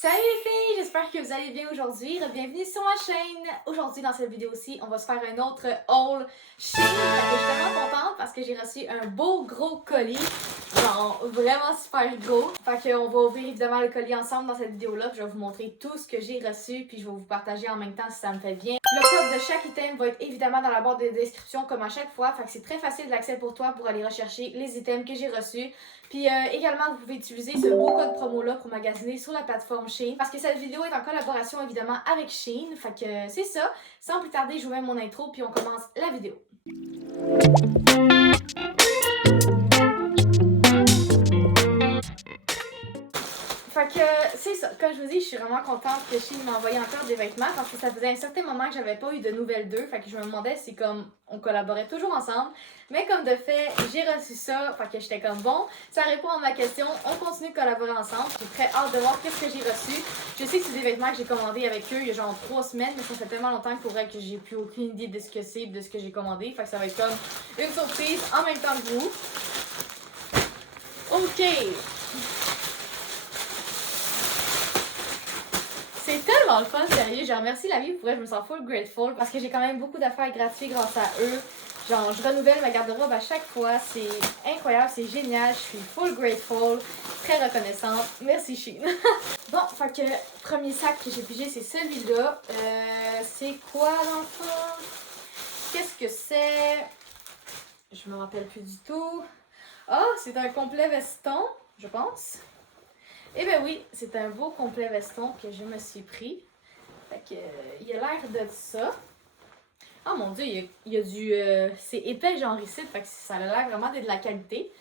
Salut les filles, j'espère que vous allez bien aujourd'hui. Bienvenue sur ma chaîne. Aujourd'hui dans cette vidéo-ci, on va se faire un autre haul Shein. Je suis tellement contente parce que j'ai reçu un beau gros colis. Genre vraiment super gros. Fait qu'on va ouvrir évidemment le colis ensemble dans cette vidéo-là. Je vais vous montrer tout ce que j'ai reçu puis je vais vous partager en même temps si ça me fait bien. Le code de chaque item va être évidemment dans la barre de description comme à chaque fois. Fait que c'est très facile d'accès pour toi pour aller rechercher les items que j'ai reçus. Puis également, vous pouvez utiliser ce beau code promo-là pour magasiner sur la plateforme Shein. Parce que cette vidéo est en collaboration évidemment avec Shein. Fait que c'est ça. Sans plus tarder, je vous mets mon intro puis on commence la vidéo. Fait que c'est ça, comme je vous dis, je suis vraiment contente que Shein m'a envoyé encore des vêtements parce que ça faisait un certain moment que j'avais pas eu de nouvelles d'eux. Fait que je me demandais si comme on collaborait toujours ensemble. Mais comme de fait, j'ai reçu ça, fait que j'étais comme bon, ça répond à ma question, on continue de collaborer ensemble. J'ai très hâte de voir qu'est-ce que j'ai reçu. Je sais que c'est des vêtements que j'ai commandés avec eux il y a genre 3 semaines, mais ça fait tellement longtemps que pour vrai que j'ai plus aucune idée de ce que c'est, de ce que j'ai commandé. Fait que ça va être comme une surprise en même temps que vous. Ok! C'est tellement le fun, sérieux. Je remercie la vie pour vrai, je me sens full grateful parce que j'ai quand même beaucoup d'affaires gratuites grâce à eux. Genre, je renouvelle ma garde-robe à chaque fois. C'est incroyable, c'est génial. Je suis full grateful, très reconnaissante. Merci, Shein. Bon, fait que premier sac que j'ai pigé, c'est celui-là. C'est quoi dans le fond? Qu'est-ce que c'est? Je me rappelle plus du tout. Ah, c'est un complet veston, je pense. Eh ben oui, c'est un beau complet veston que je me suis pris. Fait que, il a l'air de ça. Oh mon dieu, il y a du... c'est épais genre ici, fait que ça a l'air vraiment d'être de la qualité.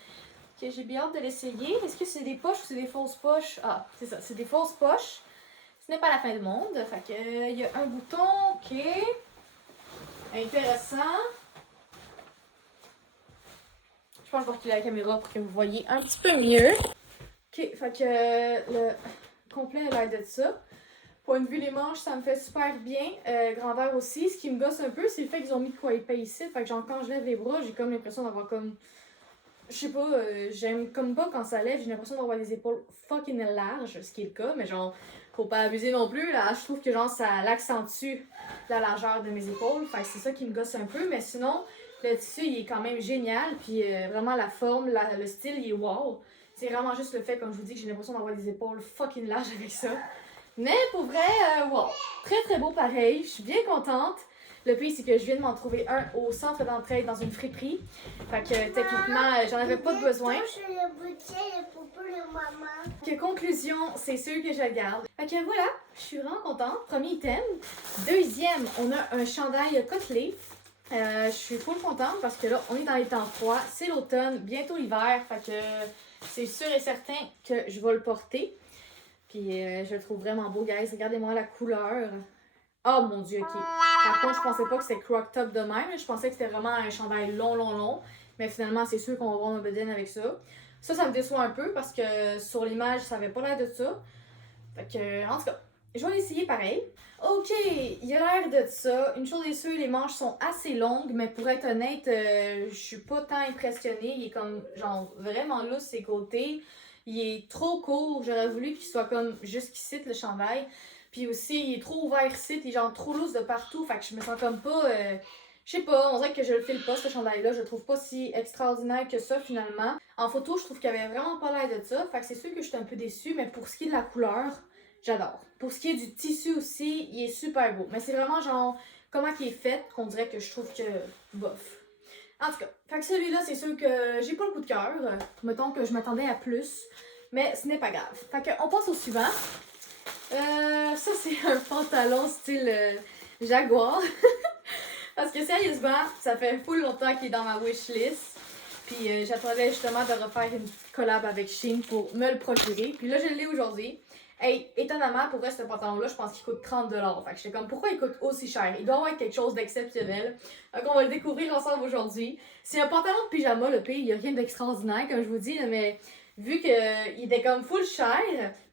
Que j'ai bien hâte de l'essayer. Est-ce que c'est des poches ou c'est des fausses poches? Ah, c'est ça, c'est des fausses poches. Ce n'est pas la fin du monde. Fait que, il y a un bouton, ok. Intéressant. Je pense que je vais reculer la caméra pour que vous voyez un petit peu mieux. Ok, fait que le complet a l'air de ça. Point de vue les manches, ça me fait super bien. Grandeur aussi. Ce qui me gosse un peu, c'est le fait qu'ils ont mis de quoi épais ici. Fait que genre quand je lève les bras, j'ai comme l'impression d'avoir comme... Je sais pas, j'aime comme pas quand ça lève, j'ai l'impression d'avoir des épaules fucking larges, ce qui est le cas, mais genre, faut pas abuser non plus, là. Je trouve que genre ça l'accentue la largeur de mes épaules. Fait que c'est ça qui me gosse un peu, mais sinon, le tissu il est quand même génial, puis vraiment la forme, le style, il est wow. C'est vraiment juste le fait, comme je vous dis, que j'ai l'impression d'avoir des épaules fucking larges avec ça. Mais pour vrai, wow. Très très beau pareil. Je suis bien contente. Le pire, c'est que je viens de m'en trouver un au centre d'entraide dans une friperie. Fait que techniquement, j'en avais pas de besoin. Que conclusion, c'est sûr que je le garde. Fait que voilà, je suis vraiment contente. Premier item. Deuxième, on a un chandail côtelé. Je suis full contente parce que là, on est dans les temps froids. C'est l'automne, bientôt l'hiver. Fait que c'est sûr et certain que je vais le porter. Puis je le trouve vraiment beau, guys. Regardez-moi la couleur. Oh mon dieu, ok. Par contre, je pensais pas que c'était crop top de même. Je pensais que c'était vraiment un chandail long. Mais finalement, c'est sûr qu'on va avoir un bedaine avec ça. Ça me déçoit un peu parce que sur l'image, ça avait pas l'air de ça. Fait que, en tout cas, je vais l'essayer pareil. Ok, il a l'air de ça. Une chose est sûre, les manches sont assez longues, mais pour être honnête, je suis pas tant impressionnée. Il est comme, genre, vraiment lourd ses côtés. Il est trop court. J'aurais voulu qu'il soit comme jusqu'ici, le chandail. Puis aussi, il est trop ouvert ici. Il est genre trop loose de partout. Fait que je me sens comme pas... je sais pas, on dirait que je le file pas, ce chandail-là. Je le trouve pas si extraordinaire que ça, finalement. En photo, je trouve qu'il avait vraiment pas l'air de ça. Fait que c'est sûr que je suis un peu déçue. Mais pour ce qui est de la couleur, j'adore. Pour ce qui est du tissu aussi, il est super beau. Mais c'est vraiment genre comment il est fait qu'on dirait que je trouve que bof. En tout cas, fait que celui-là, c'est sûr que j'ai pas le coup de cœur. Mettons que je m'attendais à plus. Mais ce n'est pas grave. Fait que on passe au suivant. Ça, c'est un pantalon style Jaguar. Parce que sérieusement, ça fait full longtemps qu'il est dans ma wishlist. Puis j'attendais justement de refaire une collab avec Shein pour me le procurer. Puis là, je l'ai aujourd'hui. Hey, étonnamment, pour vrai, ce pantalon-là, je pense qu'il coûte 30$. Fait que j'étais comme, pourquoi il coûte aussi cher? Il doit avoir quelque chose d'exceptionnel. Donc, on va le découvrir ensemble aujourd'hui. C'est un pantalon de pyjama, le pire. Il n'y a rien d'extraordinaire, comme je vous dis, là, mais vu qu'il était comme full cher,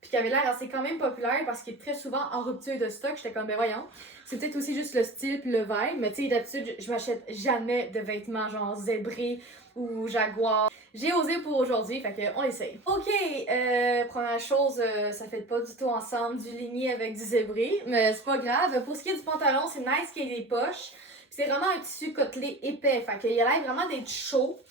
puis qu'il avait l'air assez quand même populaire parce qu'il est très souvent en rupture de stock, j'étais comme, ben voyons. C'est peut-être aussi juste le style puis le vibe, mais tu sais, d'habitude, je m'achète jamais de vêtements genre zébrés ou jaguar. j'ai osé pour aujourd'hui, fait que on essaye. Ok, première chose, ça fait pas du tout ensemble du ligné avec du zébré, mais c'est pas grave. Pour ce qui est du pantalon, c'est nice qu'il y ait des poches. C'est vraiment un tissu côtelé épais, fait qu'il a l'air vraiment d'être chaud.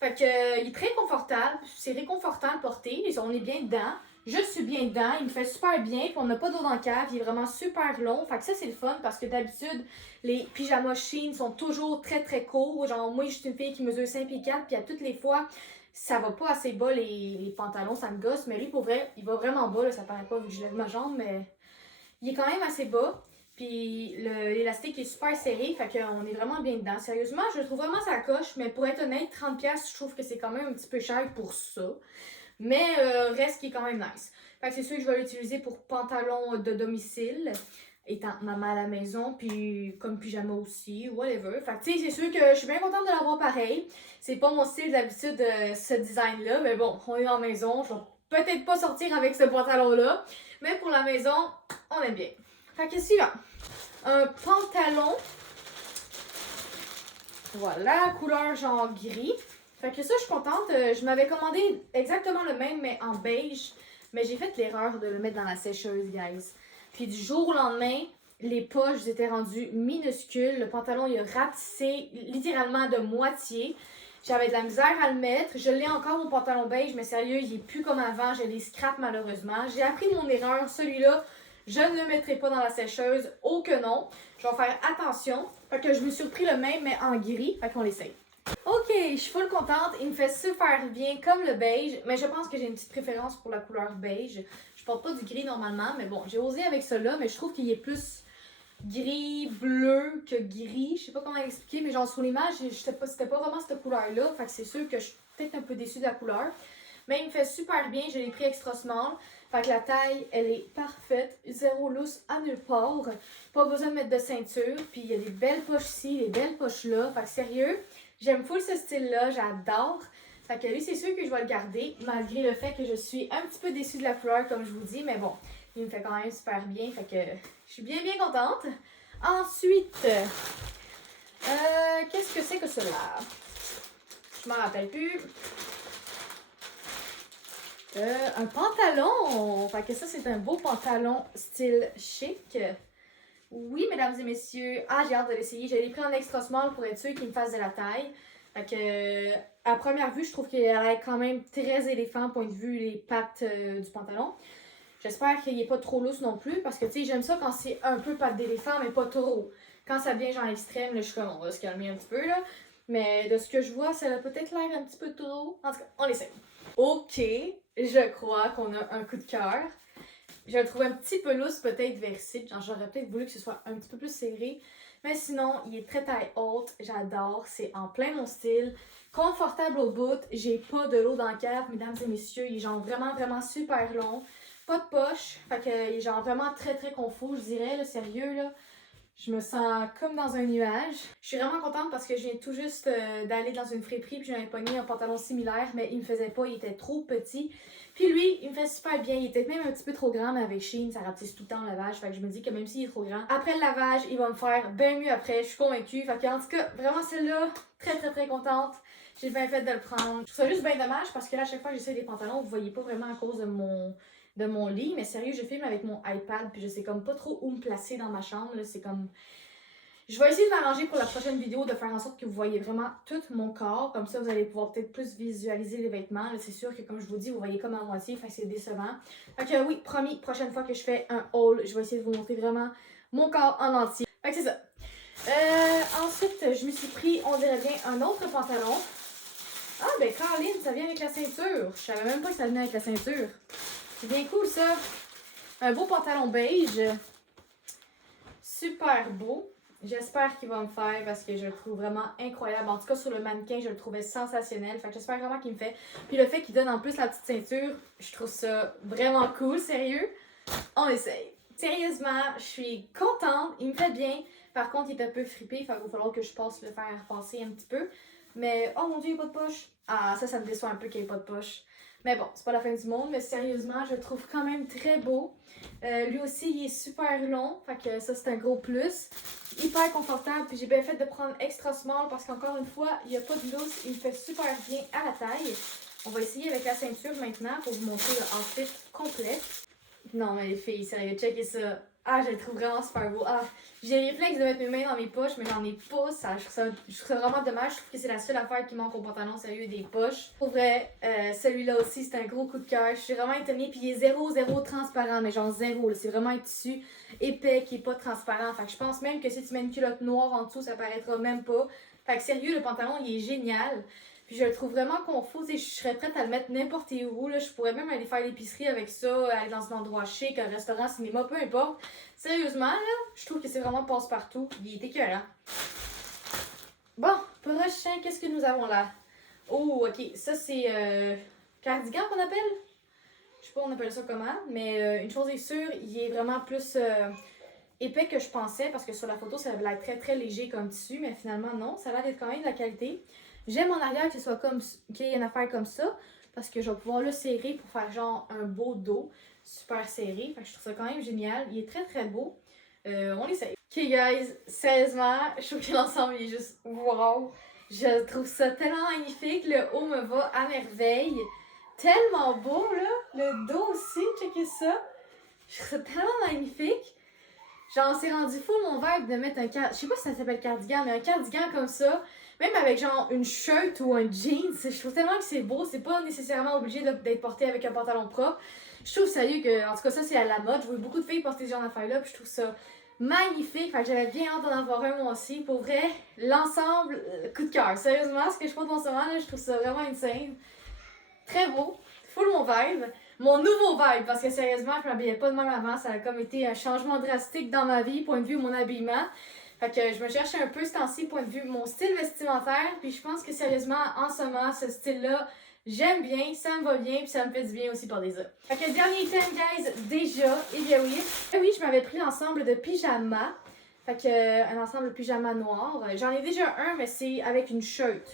Fait que il est très confortable, c'est réconfortant à porter, on est bien dedans. Je suis bien dedans, il me fait super bien, puis on n'a pas d'eau dans le cave, il est vraiment super long. Fait que ça, c'est le fun parce que d'habitude, les pyjamas Shein sont toujours très très courts. Genre, moi, je suis une fille qui mesure 5 pieds 4, puis à toutes les fois, ça va pas assez bas les pantalons, ça me gosse. Mais lui, pour vrai, il va vraiment bas, là, ça paraît pas vu que je lève ma jambe, mais il est quand même assez bas. Puis l'élastique est super serré, fait qu'on est vraiment bien dedans. Sérieusement, je le trouve vraiment sa coche, mais pour être honnête, 30$, je trouve que c'est quand même un petit peu cher pour ça. Mais reste qui est quand même nice. Fait que c'est sûr que je vais l'utiliser pour pantalon de domicile, étant maman à la maison, puis comme pyjama aussi, whatever. Fait que tu sais, c'est sûr que je suis bien contente de l'avoir pareil. C'est pas mon style d'habitude, ce design-là, mais bon, on est en maison, je vais peut-être pas sortir avec ce pantalon-là, mais pour la maison, on aime bien. Fait que suivant, un pantalon, voilà, couleur genre gris. Fait que ça, je suis contente. Je m'avais commandé exactement le même, mais en beige. Mais j'ai fait l'erreur de le mettre dans la sécheuse, guys. Puis du jour au lendemain, les poches étaient rendues minuscules. Le pantalon, il a rapetissé littéralement de moitié. J'avais de la misère à le mettre. Je l'ai encore, mon pantalon beige, mais sérieux, il est plus comme avant. Je les scrape malheureusement. J'ai appris mon erreur. Celui-là, je ne le mettrai pas dans la sécheuse. Oh que non. Je vais faire attention. Fait que je me suis pris le même, mais en gris. Fait qu'on l'essaye. Ok, je suis full contente. Il me fait super bien comme le beige, mais je pense que j'ai une petite préférence pour la couleur beige. Je porte pas du gris normalement, mais bon, j'ai osé avec celui-là, mais je trouve qu'il est plus gris, bleu que gris. Je sais pas comment expliquer, mais genre sur l'image, c'était pas vraiment cette couleur-là. Fait que c'est sûr que je suis peut-être un peu déçue de la couleur. Mais il me fait super bien. Je l'ai pris extra small. Fait que la taille, elle est parfaite. Zéro lousse à nulle part. Pas besoin de mettre de ceinture. Puis il y a des belles poches ici, des belles poches là. Fait que sérieux, j'aime full ce style-là. J'adore. Fait que lui, c'est sûr que je vais le garder. Malgré le fait que je suis un petit peu déçue de la couleur, comme je vous dis. Mais bon, il me fait quand même super bien. Fait que je suis bien contente. Ensuite, qu'est-ce que c'est que cela? Je m'en rappelle plus. Un pantalon! Fait que ça, c'est un beau pantalon style chic. Oui, mesdames et messieurs. Ah, j'ai hâte de l'essayer. Je l'ai pris en extra small pour être sûr qu'il me fasse de la taille. Fait que, à première vue, je trouve qu'il a l'air quand même très éléphant, point de vue les pattes du pantalon. J'espère qu'il n'est pas trop loose non plus, parce que, tu sais, j'aime ça quand c'est un peu patte d'éléphant, mais pas trop. Quand ça devient genre extrême, là, je suis comme, on va se calmer un petit peu, là. Mais de ce que je vois, ça a peut-être l'air un petit peu trop. En tout cas, on essaie. Ok, je crois qu'on a un coup de cœur. Je le trouve un petit peu loose, peut-être versé. Genre, j'aurais peut-être voulu que ce soit un petit peu plus serré. Mais sinon, il est très taille haute. J'adore. C'est en plein mon style. Confortable au bout. J'ai pas de l'eau dans le cave, mesdames et messieurs. Il est genre vraiment super long. Pas de poche. Fait que il est genre vraiment très confort, je dirais. Là, sérieux, là. Je me sens comme dans un nuage. Je suis vraiment contente parce que je viens tout juste d'aller dans une friperie puis j'avais pogné un pantalon similaire, mais il me faisait pas, il était trop petit. Puis lui, il me fait super bien. Il était même un petit peu trop grand, mais avec Shein, ça rapetisse tout le temps le lavage. Fait que je me dis que même s'il est trop grand, après le lavage, il va me faire bien mieux après. Je suis convaincue. Fait que, en tout cas, vraiment celle-là, très contente. J'ai bien fait de le prendre. Je trouve ça juste bien dommage parce que là, à chaque fois que j'essaie des pantalons, vous voyez pas vraiment à cause de mon lit, mais sérieux, je filme avec mon iPad, puis je sais comme pas trop où me placer dans ma chambre, là, c'est comme... Je vais essayer de m'arranger pour la prochaine vidéo, de faire en sorte que vous voyez vraiment tout mon corps, comme ça vous allez pouvoir peut-être plus visualiser les vêtements, c'est sûr que comme je vous dis, vous voyez comme à moitié, fait que c'est décevant. Fait que oui, promis, prochaine fois que je fais un haul, je vais essayer de vous montrer vraiment mon corps en entier. Fait que c'est ça. Ensuite, je me suis pris, on dirait bien, un autre pantalon. Ah ben Caroline, ça vient avec la ceinture. Je savais même pas que ça venait avec la ceinture. C'est bien cool ça. Un beau pantalon beige. Super beau. J'espère qu'il va me faire parce que je le trouve vraiment incroyable. En tout cas, sur le mannequin, je le trouvais sensationnel. Fait que j'espère vraiment qu'il me fait. Puis le fait qu'il donne en plus la petite ceinture, je trouve ça vraiment cool. Sérieux. On essaye. Sérieusement, je suis contente. Il me fait bien. Par contre, il est un peu fripé. Fait qu'il va falloir que je passe le faire passer un petit peu. Mais, oh mon dieu, il n'y a pas de poche. Ah, ça me déçoit un peu qu'il n'y ait pas de poche. Mais bon, c'est pas la fin du monde, mais sérieusement, je le trouve quand même très beau. Lui aussi, il est super long, fait que ça, c'est un gros plus. Hyper confortable, puis j'ai bien fait de prendre extra small parce qu'encore une fois, il n'y a pas de lousse, il me fait super bien à la taille. On va essayer avec la ceinture maintenant pour vous montrer le outfit complet. Non, mais les filles, sérieux, checkez ça. Ah, je le trouve vraiment super beau. Ah, j'ai le réflexe de mettre mes mains dans mes poches, mais j'en ai pas. Je trouve ça vraiment dommage. Je trouve que c'est la seule affaire qui manque au pantalon, sérieux, des poches. Pour vrai, celui-là aussi, c'est un gros coup de cœur. Je suis vraiment étonnée. Puis il est zéro transparent, mais genre zéro. C'est vraiment un tissu épais qui est pas transparent. Fait que je pense même que si tu mets une culotte noire en dessous, ça paraîtra même pas. Fait que sérieux, le pantalon, il est génial. Puis je le trouve vraiment confort. Je serais prête à le mettre n'importe où. Là. Je pourrais même aller faire l'épicerie avec ça, aller dans un endroit chic, un restaurant, cinéma, peu importe. Sérieusement, là, je trouve que c'est vraiment passe-partout. Il est écœurant. Bon, prochain, qu'est-ce que nous avons là? Oh, ok. Ça, c'est cardigan qu'on appelle? Je sais pas, on appelle ça comment. Mais une chose est sûre, il est vraiment plus épais que je pensais. Parce que sur la photo, ça avait l'air très très léger comme tissu. Mais finalement, non. Ça a l'air d'être quand même de la qualité. J'aime en arrière que ce soit comme qu'il y ait une affaire comme ça parce que je vais pouvoir le serrer pour faire genre un beau dos super serré. Fait que je trouve ça quand même génial. Il est très très beau. On l'essaye. Ok guys, sérieusement, je trouve que l'ensemble est juste wow. Je trouve ça tellement magnifique. Le haut me va à merveille. Tellement beau là. Le dos aussi, checkez ça. Je trouve ça tellement magnifique. Genre, c'est rendu fou mon vibe de mettre un cardigan. Je sais pas si ça s'appelle cardigan, mais un cardigan comme ça. Même avec genre une shirt ou un jeans, je trouve tellement que c'est beau, c'est pas nécessairement obligé d'être porté avec un pantalon propre. Je trouve sérieux que, en tout cas ça c'est à la mode, je vois beaucoup de filles porter ce genre d'affaires-là, puis je trouve ça magnifique, fait que j'avais bien hâte d'en avoir un moi aussi. Pour vrai, l'ensemble, coup de cœur, sérieusement, ce que je porte en ce moment, là, je trouve ça vraiment insane. Très beau, full mon vibe. Mon nouveau vibe, parce que sérieusement, je m'habillais pas de même avant, ça a comme été un changement drastique dans ma vie, point de vue mon habillement. Fait que je me cherchais un peu ce temps-ci, point de vue mon style vestimentaire, puis je pense que sérieusement, en ce moment, ce style-là, j'aime bien, ça me va bien, puis ça me fait du bien aussi par des autres. Fait que dernier thème, guys, déjà, et bien oui. Et oui, je m'avais pris l'ensemble de pyjama, fait que un ensemble de pyjama noir. J'en ai déjà un, mais c'est avec une shirt.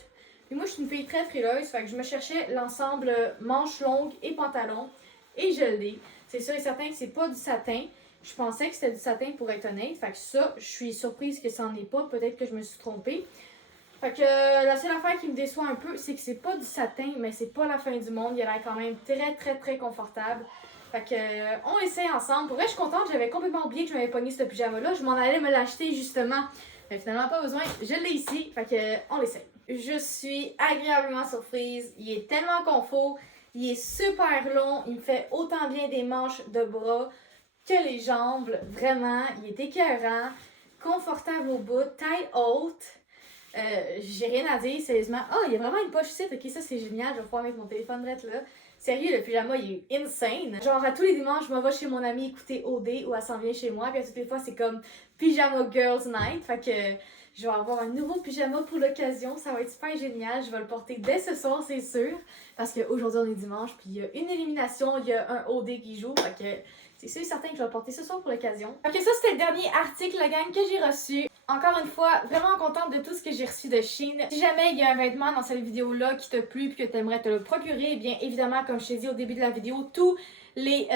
Puis moi, je suis une fille très frileuse, fait que je me cherchais l'ensemble manches longues et pantalon, et je l'ai. C'est sûr et certain que c'est pas du satin. Je pensais que c'était du satin pour être honnête. Fait que ça, je suis surprise que ça n'en est pas. Peut-être que je me suis trompée. Fait que la seule affaire qui me déçoit un peu, c'est que c'est pas du satin, mais c'est pas la fin du monde. Il a l'air quand même très très très confortable. Fait que on essaie ensemble. Pour vrai, je suis contente. J'avais complètement oublié que je m'avais pogné ce pyjama-là. Je m'en allais me l'acheter justement. Mais finalement, pas besoin. Je l'ai ici. Fait que on l'essaie. Je suis agréablement surprise. Il est tellement confort. Il est super long. Il me fait autant bien des manches de bras que les jambes, vraiment, il est écœurant, confortable au bout, taille haute. J'ai rien à dire, sérieusement. Ah, il y a vraiment une poche ici, ok, ça c'est génial, je vais pouvoir mettre mon téléphone direct là. Sérieux, le pyjama il est insane. Genre à tous les dimanches, je m'en vais chez mon amie écouter OD ou elle s'en vient chez moi, puis à toutes les fois c'est comme Pyjama Girls Night. Fait que je vais avoir un nouveau pyjama pour l'occasion, ça va être super génial. Je vais le porter dès ce soir, c'est sûr. Parce qu'aujourd'hui on est dimanche, puis il y a une élimination, il y a un OD qui joue, fait que c'est sûr et certain que je vais le porter ce soir pour l'occasion. Ok, ça c'était le dernier article, la gang, que j'ai reçu. Encore une fois, vraiment contente de tout ce que j'ai reçu de Shein. Si jamais il y a un vêtement dans cette vidéo-là qui te plu et que tu aimerais te le procurer, eh bien évidemment, comme je t'ai dit au début de la vidéo, tous les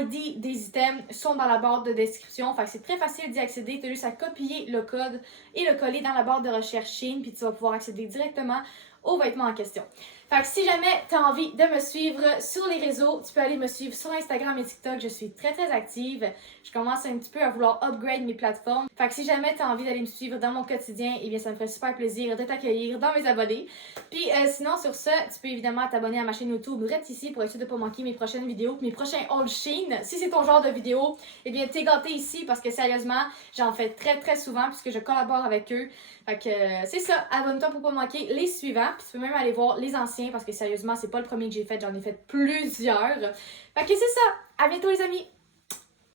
ID des items sont dans la barre de description. Fait que c'est très facile d'y accéder. Tu as juste à copier le code et le coller dans la barre de recherche Shein, puis tu vas pouvoir accéder directement aux vêtements en question. Fait que si jamais tu as envie de me suivre sur les réseaux, tu peux aller me suivre sur Instagram et TikTok. Je suis très très active. Je commence un petit peu à vouloir upgrade mes plateformes. Fait que si jamais tu as envie d'aller me suivre dans mon quotidien, eh bien ça me ferait super plaisir de t'accueillir dans mes abonnés. Puis sinon sur ça, tu peux évidemment t'abonner à ma chaîne YouTube direct ici pour être sûr de ne pas manquer mes prochaines vidéos, mes prochains haul Shein. Si c'est ton genre de vidéo, eh bien t'es gâté ici parce que sérieusement, j'en fais très très souvent puisque je collabore avec eux. Fait que c'est ça, abonne-toi pour pas manquer les suivants. Puis tu peux même aller voir les anciens parce que sérieusement, c'est pas le premier que j'ai fait, j'en ai fait plusieurs. Fait que c'est ça, à bientôt les amis!